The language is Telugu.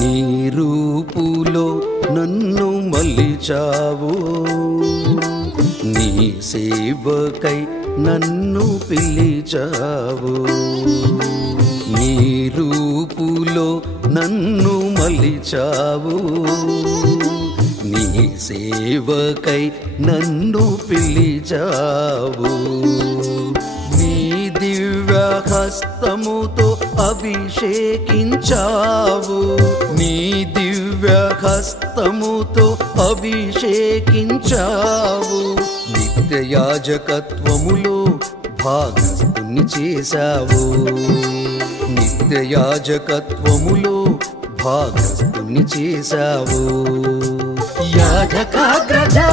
నీ రూపులో నన్ను మలిచావు, నీ సేవకై నన్ను పిలిచావు. నీ రూపులో నన్ను మలిచావు, నీ సేవకై నన్ను పిలిచావు. నీ దివ్య హస్తముతో అభిషేకించావు, నీ దివ్య హస్తముతో అభిషేకించావు. నిత్య యాజకత్వములో భాగస్థుని చేశావు, నిత్య యాజకత్వములో భాగస్థుని చేశావు. యాజకాగ్రజా